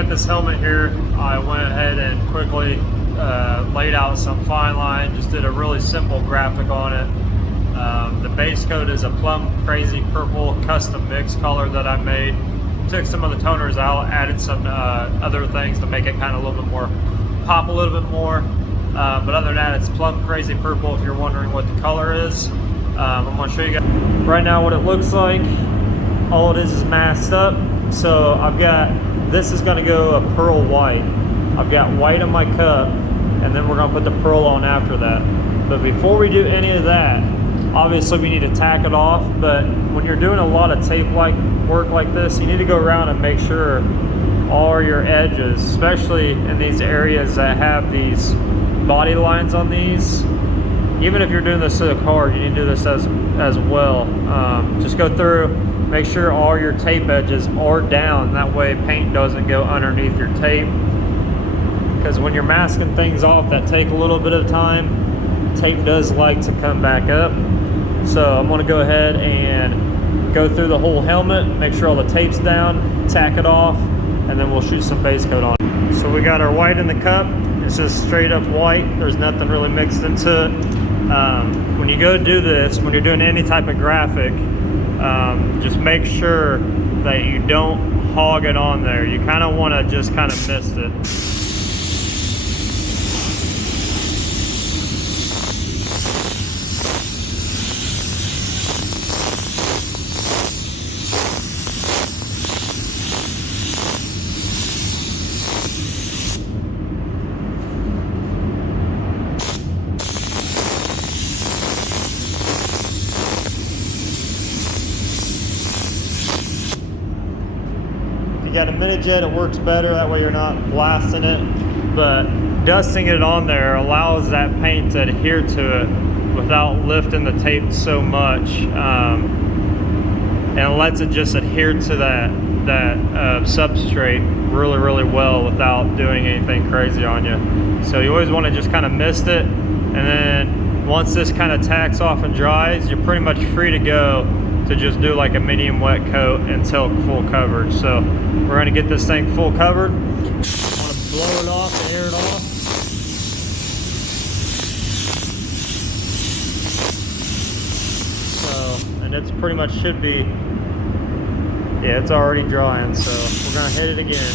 got this helmet here, I went ahead and quickly laid out some fine line, just did a really simple graphic on it. The base coat is a plum crazy purple custom mix color that I made. Took some of the toners out, added some other things to make it kind of a little bit more, pop a little bit more. But other than that, it's plum crazy purple if you're wondering what the color is. I'm gonna show you guys right now what it looks like. All it is masked up. So I've got, this is gonna go a pearl white. I've got white in my cup, and then we're gonna put the pearl on after that. But before we do any of that, obviously we need to tack it off. But when you're doing a lot of tape like work like this, you need to go around and make sure all your edges, especially in these areas that have these body lines on these, even if you're doing this to the car, you need to do this as well. Just go through, make sure all your tape edges are down, that way paint doesn't go underneath your tape, because when you're masking things off that take a little bit of time, tape does like to come back up. So I'm going to go ahead and go through the whole helmet, make sure all the tape's down, tack it off, and then we'll shoot some base coat on it. So we got our white in the cup. It's just straight up white. There's nothing really mixed into it. When you go do this, when you're doing any type of graphic, just make sure that you don't hog it on there. You kind of want to just kind of mist it. You got a mini jet, it works better, that way you're not blasting it, but dusting it on there allows that paint to adhere to it without lifting the tape so much, and it lets it just adhere to that substrate really well without doing anything crazy on you. So you always want to just kind of mist it, and then once this kind of tacks off and dries, you're pretty much free to go to just do like a medium wet coat until full coverage. So we're going to get this thing full covered. I want to blow it off and air it off. So, and it's pretty much should be, yeah, it's already drying, so we're going to hit it again.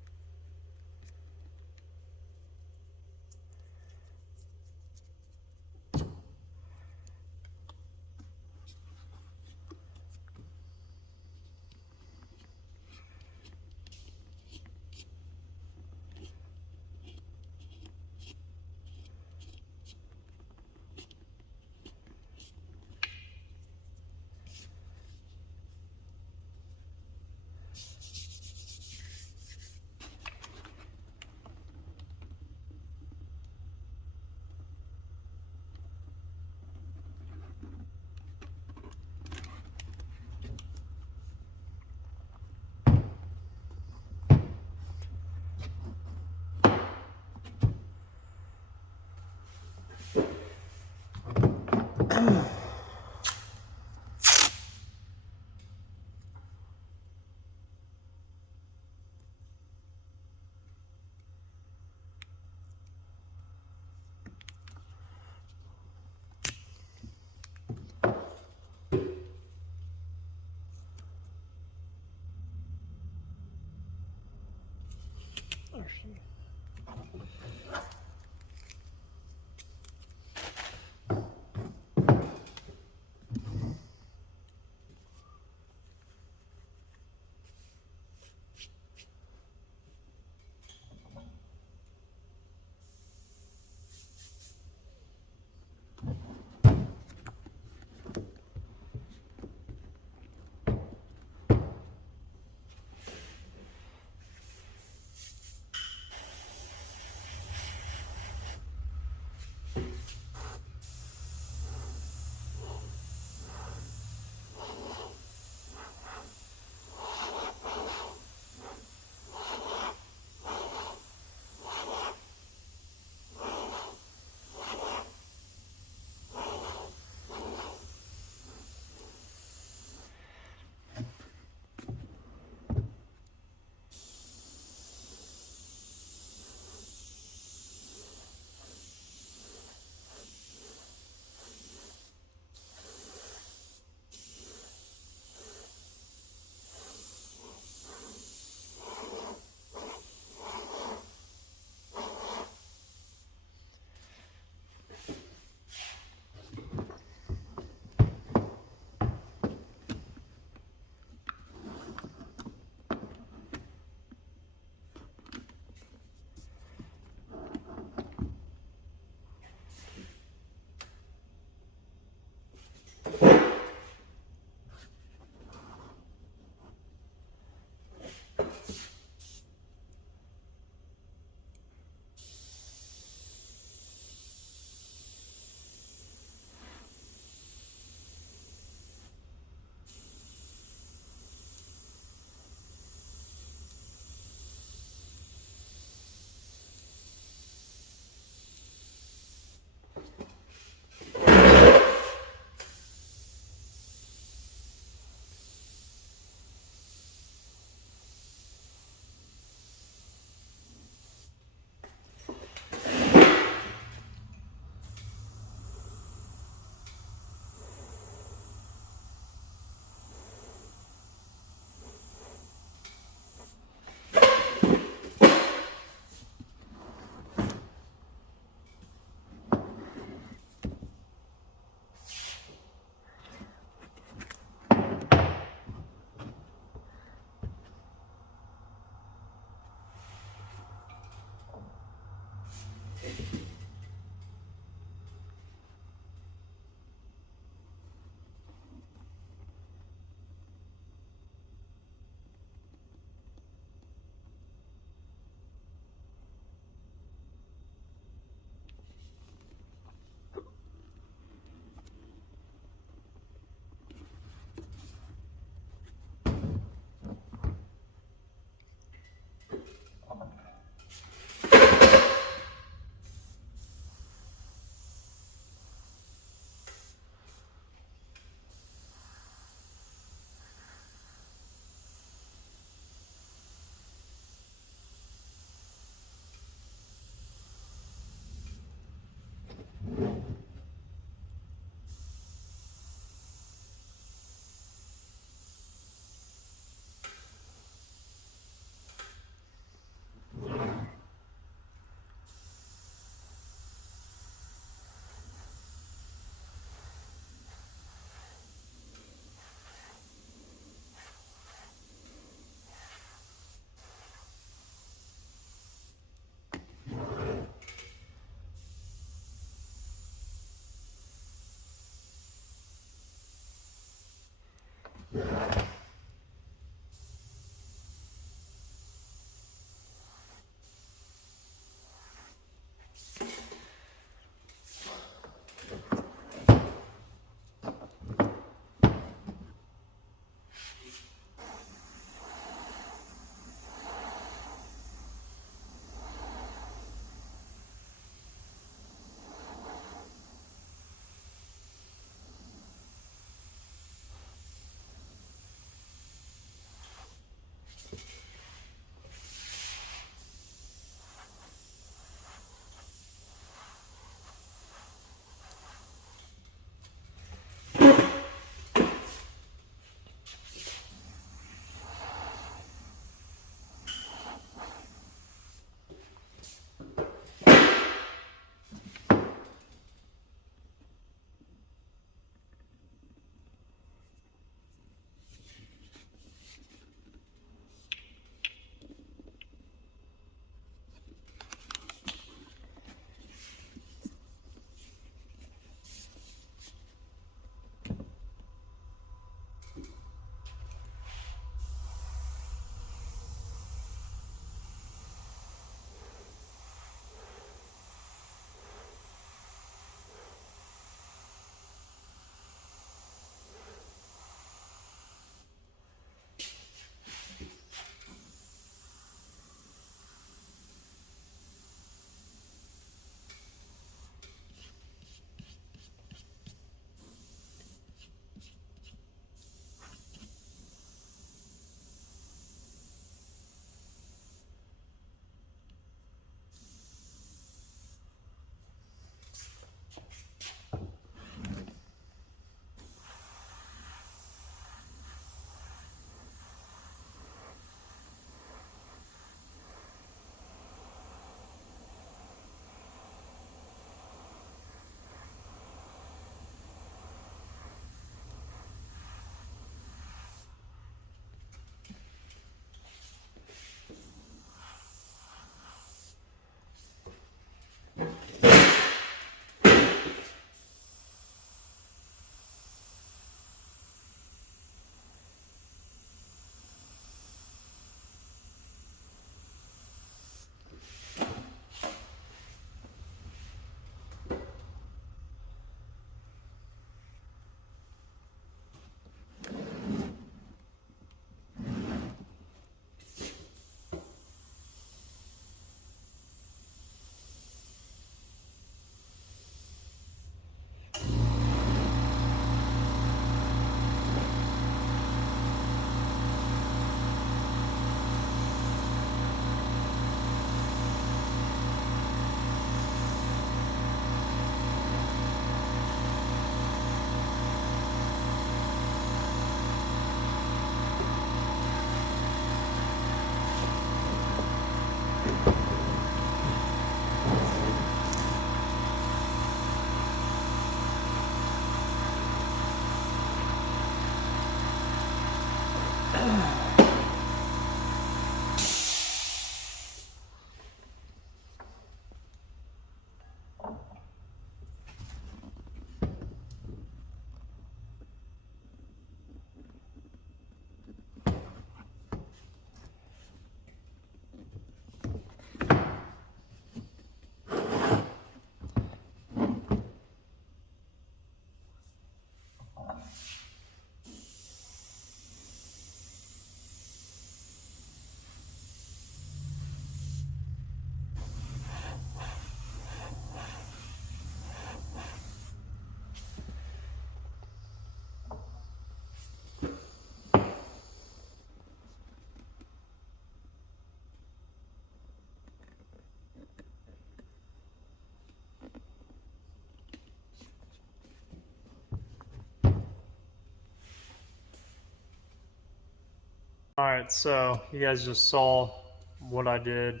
Alright, so you guys just saw what I did.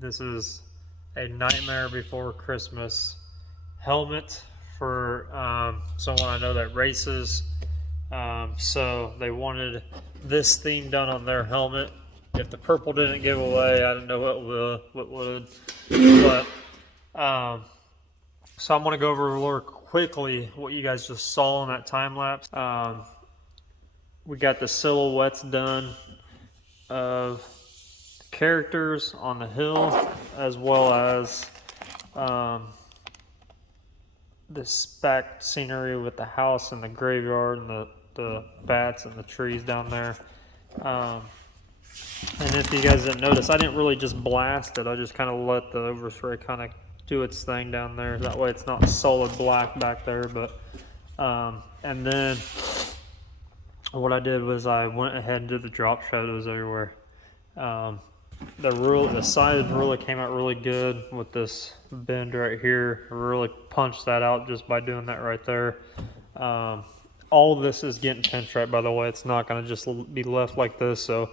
This is a Nightmare Before Christmas helmet for someone I know that races. So they wanted this theme done on their helmet. If the purple didn't give away, I don't know what would. But so I'm going to go over real quickly what you guys just saw in that time lapse. we got the silhouettes done of characters on the hill, as well as this back scenery with the house and the graveyard and the bats and the trees down there. And if you guys didn't notice, I didn't really just blast it. I just kind of let the overspray kind of do its thing down there. That way it's not solid black back there. But and then what I did was I went ahead and did the drop shadows everywhere. The sides really came out really good with this bend right here. I really punched that out just by doing that right there. All of this is getting pinstriped, by the way. It's not going to just be left like this. So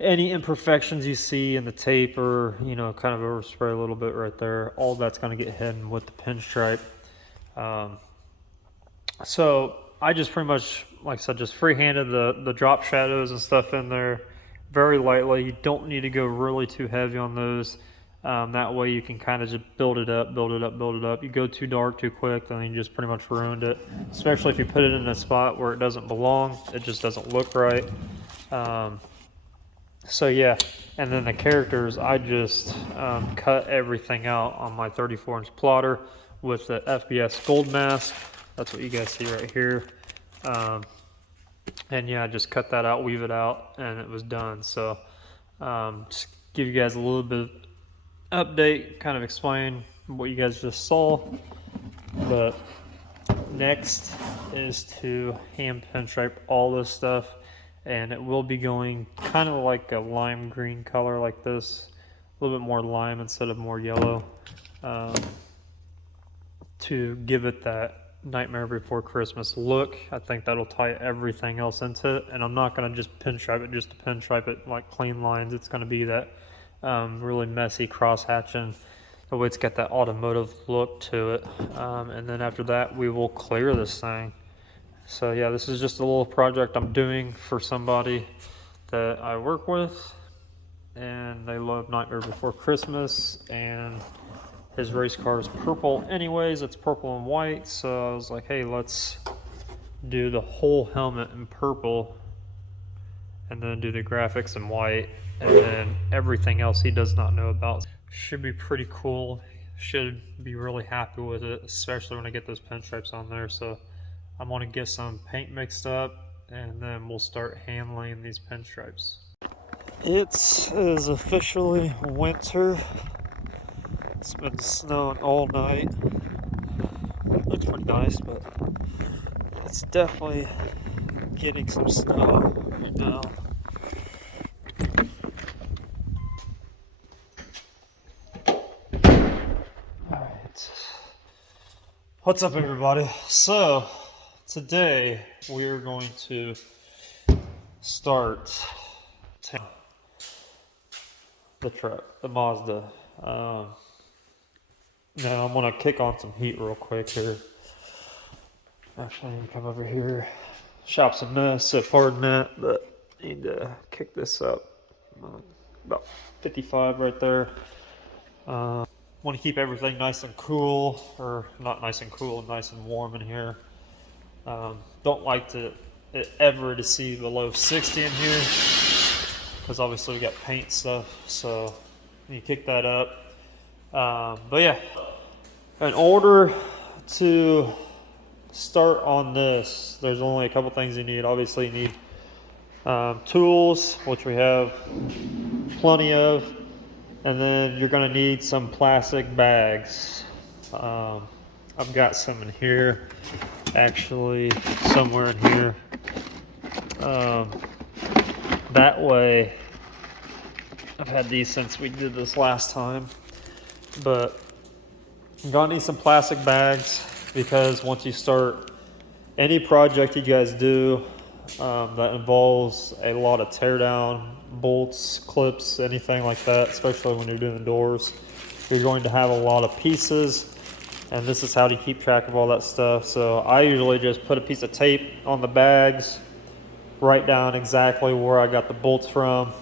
any imperfections you see in the tape or, you know, kind of overspray a little bit right there, all that's going to get hidden with the pinstripe. So I just pretty much, like I said, just freehanded the drop shadows and stuff in there very lightly. You don't need to go really too heavy on those. That way you can kind of just build it up, build it up, build it up. You go too dark too quick, then you just pretty much ruined it. Especially if you put it in a spot where it doesn't belong, it just doesn't look right. So yeah, and then the characters, I just cut everything out on my 34-inch plotter with the FBS gold mask. That's what you guys see right here. And yeah, I just cut that out, weave it out, and it was done. So just give you guys a little bit of update, kind of explain what you guys just saw. But next is to hand pinstripe all this stuff, and it will be going kind of like a lime green color like this, a little bit more lime instead of more yellow, to give it that Nightmare Before Christmas look. I think that'll tie everything else into it, and I'm not going to just pinstripe it just to pinstripe it like clean lines. It's going to be that really messy cross hatching, the way it's got that automotive look to it. And then after that we will clear this thing. So yeah, this is just a little project I'm doing for somebody that I work with, and they love Nightmare Before Christmas, and his race car is purple anyways. It's purple and white, so I was like, hey, let's do the whole helmet in purple and then do the graphics in white, and then everything else he does not know about. Should be pretty cool. Should be really happy with it, especially when I get those pinstripes on there. So I'm going to get some paint mixed up, and then we'll start hand laying these pinstripes. It is officially winter. It's been snowing all night. Looks pretty nice, but it's definitely getting some snow right now. Alright. What's up, everybody? So today we are going to start the truck, the Mazda. Now I'm gonna kick on some heat real quick here. Actually, I need to come over here. Shop's a mess, so pardon that, but I need to kick this up. About 55 right there. Want to keep everything nice and cool, or not nice and cool, nice and warm in here. Don't like it ever to see below 60 in here, because obviously we got paint stuff, so you kick that up. But yeah, in order to start on this, there's only a couple things you need. Obviously you need tools, which we have plenty of, and then you're going to need some plastic bags. I've got some in here, actually somewhere in here. That way, I've had these since we did this last time, but you're gonna need some plastic bags, because once you start any project you guys do that involves a lot of teardown, bolts, clips, anything like that, especially when you're doing the doors, you're going to have a lot of pieces, and this is how to keep track of all that stuff. So I usually just put a piece of tape on the bags, write down exactly where I got the bolts from,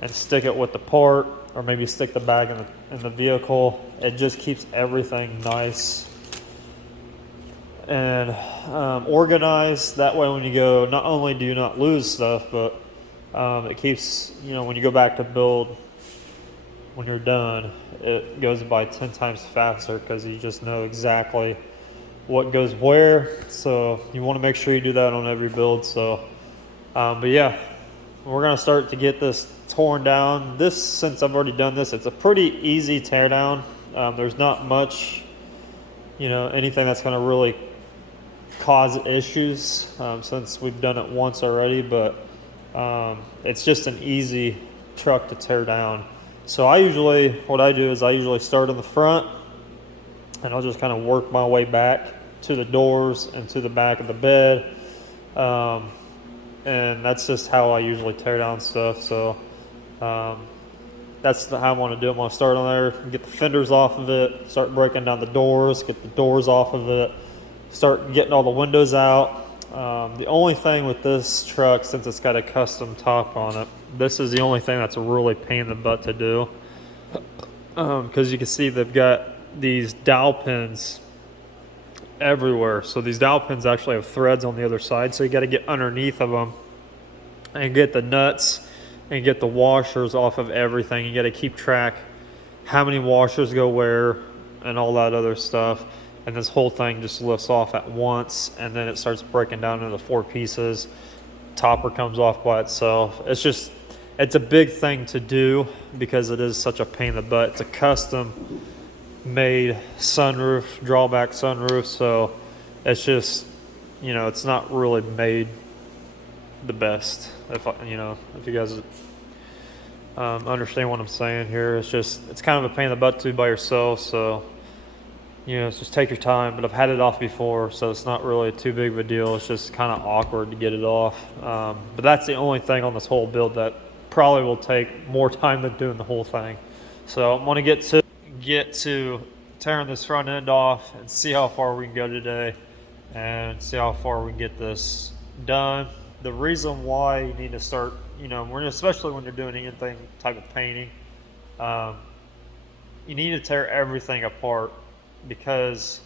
and stick it with the part, or maybe stick the bag in the vehicle. It just keeps everything nice and organized. That way when you go, not only do you not lose stuff, but it keeps, when you go back to build, when you're done, it goes by 10 times faster because you just know exactly what goes where. So you want to make sure you do that on every build. So but yeah, we're gonna start to get this torn down. Since I've already done this, it's a pretty easy tear down. There's not much, anything that's gonna really cause issues since we've done it once already, but it's just an easy truck to tear down. So what I do is I usually start in the front, and I'll just kind of work my way back to the doors and to the back of the bed. And that's just how I usually tear down stuff. So that's how I want to do it. I want to start on there, get the fenders off of it, start breaking down the doors, get the doors off of it, start getting all the windows out. The only thing with this truck, since it's got a custom top on it, this is the only thing that's a really pain in the butt to do. Because you can see they've got these dowel pins everywhere. So these dowel pins actually have threads on the other side. So you got to get underneath of them and get the nuts and get the washers off of everything. You got to keep track how many washers go where and all that other stuff. And this whole thing just lifts off at once, and then it starts breaking down into 4 pieces. Topper comes off by itself. It's a big thing to do because it is such a pain in the butt. It's a custom made sunroof, drawback sunroof, so it's just, it's not really made the best. If you guys understand what I'm saying here, it's kind of a pain in the butt to do by yourself. So just take your time. But I've had it off before, so it's not really too big of a deal. It's just kind of awkward to get it off. But that's the only thing on this whole build that probably will take more time than doing the whole thing. So I'm going to get to tearing this front end off and see how far we can go today and see how far we can get this done. The reason why you need to start, especially when you're doing anything type of painting, you need to tear everything apart, because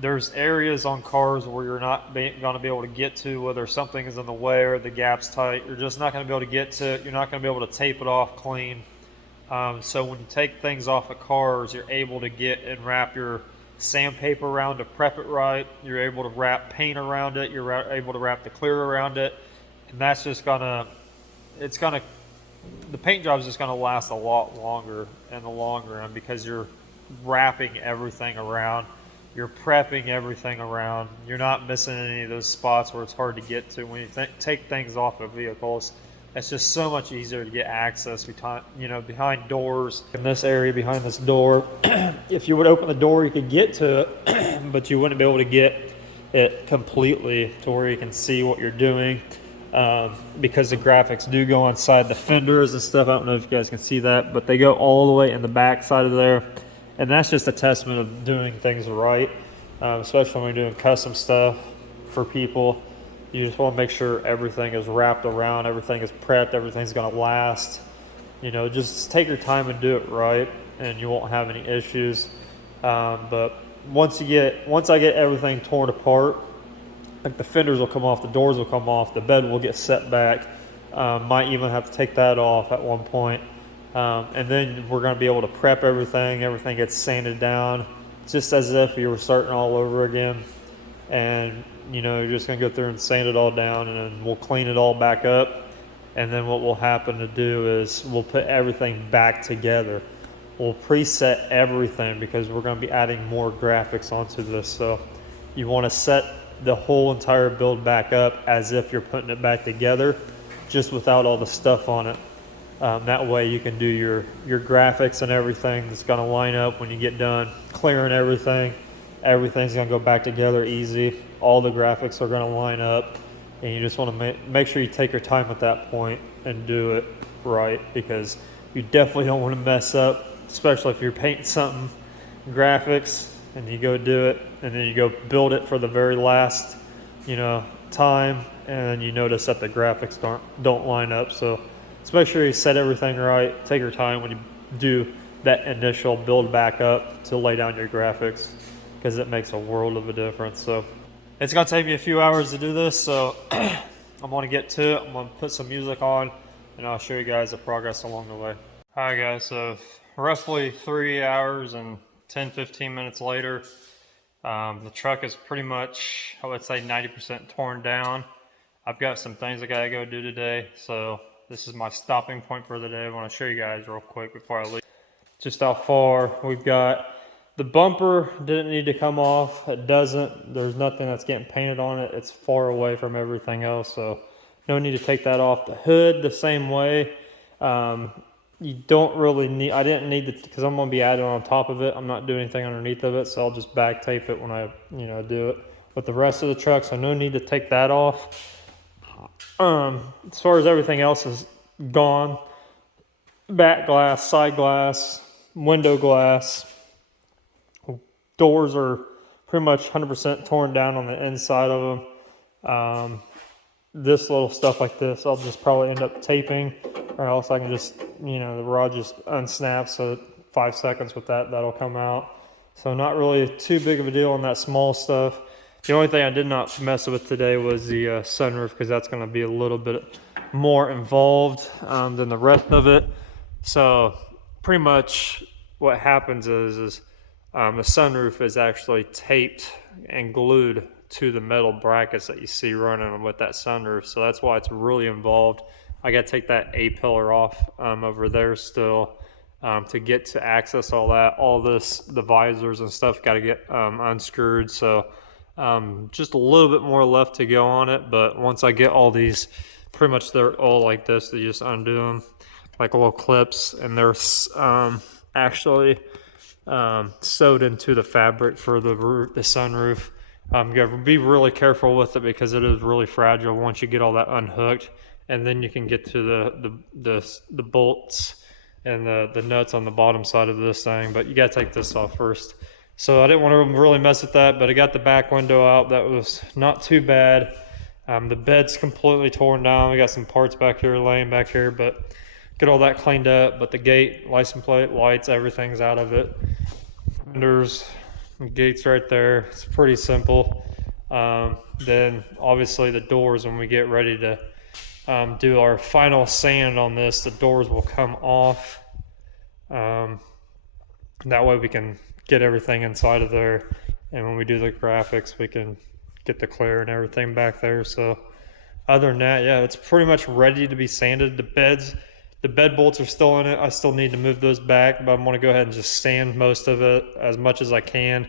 there's areas on cars where you're not going to be able to get to, whether something is in the way or the gap's tight. You're just not going to be able to get to it. You're not going to be able to tape it off clean. So when you take things off of cars, you're able to get and wrap your sandpaper around to prep it right. You're able to wrap paint around it. You're able to wrap the clear around it. And that's just the paint job is just going to last a lot longer in the long run, because you're wrapping everything around, you're prepping everything around, you're not missing any of those spots where it's hard to get to. When you take things off of vehicles, it's just so much easier to get access behind doors. In this area behind this door, if you would open the door, you could get to it, but you wouldn't be able to get it completely to where you can see what you're doing, because the graphics do go inside the fenders and stuff. I don't know if you guys can see that, but they go all the way in the back side of there. And that's just a testament of doing things right, especially when you're doing custom stuff for people. You just want to make sure everything is wrapped around, everything is prepped, everything's going to last. Just take your time and do it right, and you won't have any issues. But once I get everything torn apart, like the fenders will come off, the doors will come off, the bed will get set back. Might even have to take that off at one point. And then we're going to be able to prep everything. Everything gets sanded down, just as if you were starting all over again. And you're just going to go through and sand it all down, and then we'll clean it all back up. And then what will happen to do is we'll put everything back together. We'll preset everything, because we're going to be adding more graphics onto this. So you want to set the whole entire build back up as if you're putting it back together, just without all the stuff on it. That way you can do your graphics and everything that's going to line up when you get done clearing everything. Everything's going to go back together easy. All the graphics are going to line up, and you just want to make sure you take your time at that point and do it right, because you definitely don't want to mess up, especially if you're painting something graphics and you go do it and then you go build it for the very last time, and you notice that the graphics don't line up. So just make sure you set everything right. Take your time when you do that initial build back up to lay down your graphics, because it makes a world of a difference. So it's gonna take me a few hours to do this, so I'm gonna get to it. I'm gonna put some music on and I'll show you guys the progress along the way. Alright guys, so roughly 3 hours and 10-15 minutes later, the truck is pretty much, I would say 90% torn down. I've got some things I gotta go do today, so this is my stopping point for the day. I want to show you guys real quick before I leave. Just how far we've got. The bumper didn't need to come off. It doesn't. There's nothing that's getting painted on it. It's far away from everything else, so no need to take that off. The hood the same way. You don't really need, I didn't need it because I'm going to be adding on top of it. I'm not doing anything underneath of it, so I'll just back tape it when I do it. But the rest of the truck, so no need to take that off. As far as everything else is gone, back glass, side glass, window glass, doors are pretty much 100% torn down on the inside of them. This little stuff like this, I'll just probably end up taping, or else I can just, the rod just unsnaps, so 5 seconds with that, that'll come out. So not really too big of a deal on that small stuff. The only thing I did not mess with today was the sunroof, because that's going to be a little bit more involved than the rest of it. So pretty much what happens is the sunroof is actually taped and glued to the metal brackets that you see running with that sunroof. So that's why it's really involved. I got to take that A-pillar off over there still to get to access all that. All this, the visors and stuff, got to get unscrewed. So just a little bit more left to go on it, but once I get all these, pretty much they're all like this. You just undo them like little clips, and they're actually sewed into the fabric for the sunroof. You gotta be really careful with it because it is really fragile once you get all that unhooked, and then you can get to the bolts and the nuts on the bottom side of this thing. But you gotta take this off first. So I didn't want to really mess with that, but I got the back window out. That was not too bad. The bed's completely torn down. We got some parts back here laying back here, but get all that cleaned up. But the gate, license plate, lights, everything's out of it. Fenders, gates right there. It's pretty simple. Then obviously the doors, when we get ready to do our final sand on this, the doors will come off. That way we can get everything inside of there, and when we do the graphics we can get the clear and everything back there. So other than that, yeah, it's pretty much ready to be sanded. The bed bolts are still in it. I still need to move those back, but I'm going to go ahead and just sand most of it as much as I can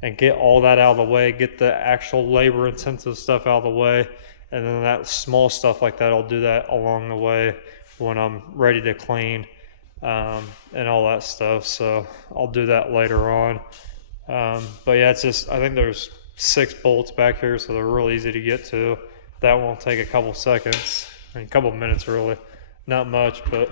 and get all that out of the way, get the actual labor intensive stuff out of the way, and then that small stuff like that, I'll do that along the way when I'm ready to clean and all that stuff. So I'll do that later on. But yeah, it's just, I think there's 6 bolts back here, so they're real easy to get to. That won't take a couple seconds, a couple minutes really, not much. But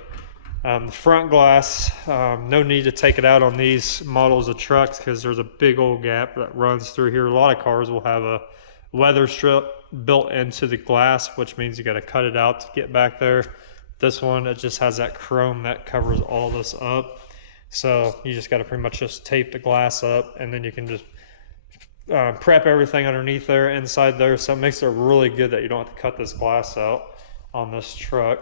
the front glass, no need to take it out on these models of trucks because there's a big old gap that runs through here. A lot of cars will have a weather strip built into the glass, which means you got to cut it out to get back there. This one, it just has that chrome that covers all this up. So you just got to pretty much just tape the glass up, and then you can just prep everything underneath there, inside there. So it makes it really good that you don't have to cut this glass out on this truck,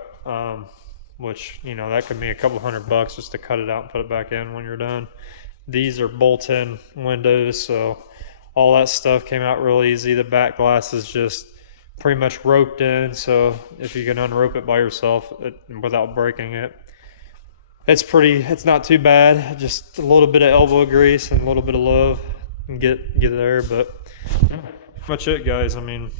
which, that could be a couple $100 just to cut it out and put it back in when you're done. These are bolt-in windows, so all that stuff came out real easy. The back glass is just pretty much roped in, so if you can unrope it by yourself without breaking it, it's not too bad. Just a little bit of elbow grease and a little bit of love and get there. But pretty much it, guys. I mean,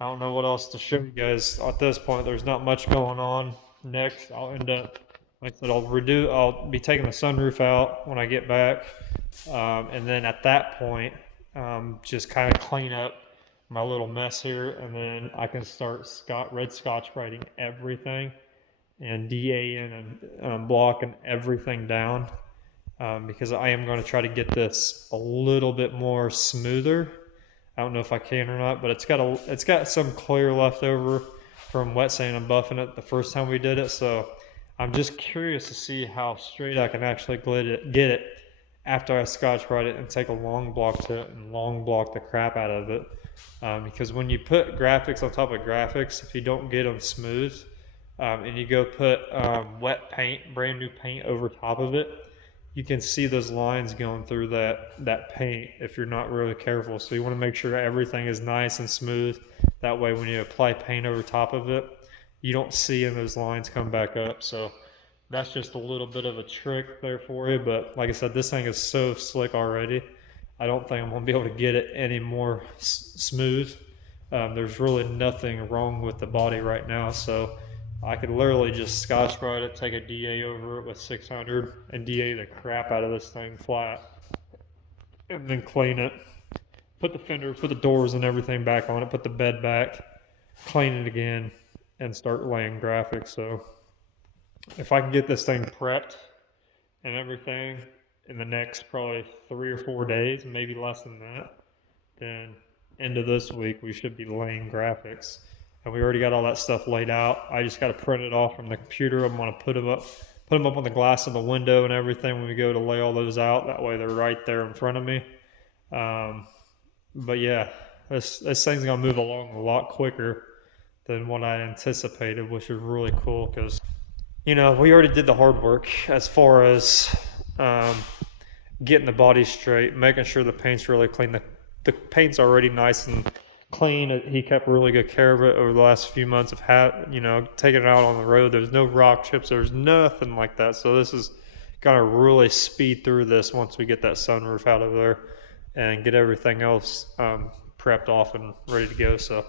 I don't know what else to show you guys at this point. There's not much going on. Next, I'll end up, like I said, I'll be taking the sunroof out when I get back, and then at that point, just kind of clean up my little mess here, and then I can start red Scotch writing everything and DAing and blocking everything down, because I am going to try to get this a little bit more smoother. I don't know if I can or not, but it's got some clear left over from wet sand and buffing it the first time we did it. So I'm just curious to see how straight I can actually get it after I scotch brite it and take a long block to it and long block the crap out of it. Because when you put graphics on top of graphics, if you don't get them smooth, and you go put wet paint, brand new paint over top of it, you can see those lines going through that paint if you're not really careful. So you want to make sure everything is nice and smooth. That way when you apply paint over top of it, you don't see those lines come back up. So that's just a little bit of a trick there for you. But like I said, this thing is so slick already. I don't think I'm going to be able to get it any more smooth. There's really nothing wrong with the body right now. So I could literally just scotch brite it, take a DA over it with 600 and DA the crap out of this thing flat. And then clean it. Put the fender, put the doors and everything back on it, put the bed back, clean it again, and start laying graphics. So if I can get this thing prepped and everything in the next probably 3 or 4 days, maybe less than that, then end of this week we should be laying graphics. And we already got all that stuff laid out. I just got to print it off from the computer. I'm going to put them up on the glass of the window and everything when we go to lay all those out. That way they're right there in front of me. But yeah, this thing's going to move along a lot quicker than what I anticipated, which is really cool because, you know, we already did the hard work as far as getting the body straight, making sure the paint's really clean. The paint's already nice and clean. He kept really good care of it over the last few months of taking it out on the road. There's no rock chips. There's nothing like that. So this is gonna really speed through this once we get that sunroof out of there and get everything else prepped off and ready to go. So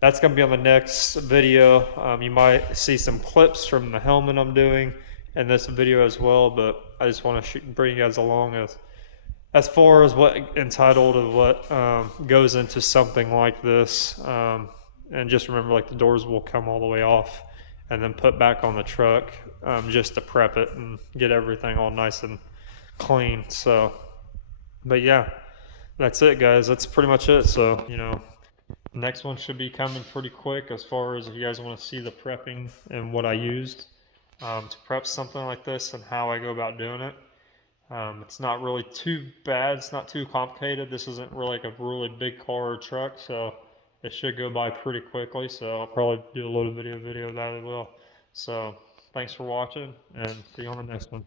that's gonna be on the next video. You might see some clips from the helmet I'm doing in this video as well, but I just want to bring you guys along as far as what entitled of what goes into something like this. And just remember, like, the doors will come all the way off and then put back on the truck just to prep it and get everything all nice and clean. So, but yeah, that's it, guys. That's pretty much it. So, you know, next one should be coming pretty quick as far as if you guys want to see the prepping and what I used to prep something like this and how I go about doing it. It's not really too bad. It's not too complicated. This isn't really like a really big car or truck, so it should go by pretty quickly. So I'll probably do a little video of that as well. So thanks for watching, and see you on the next one.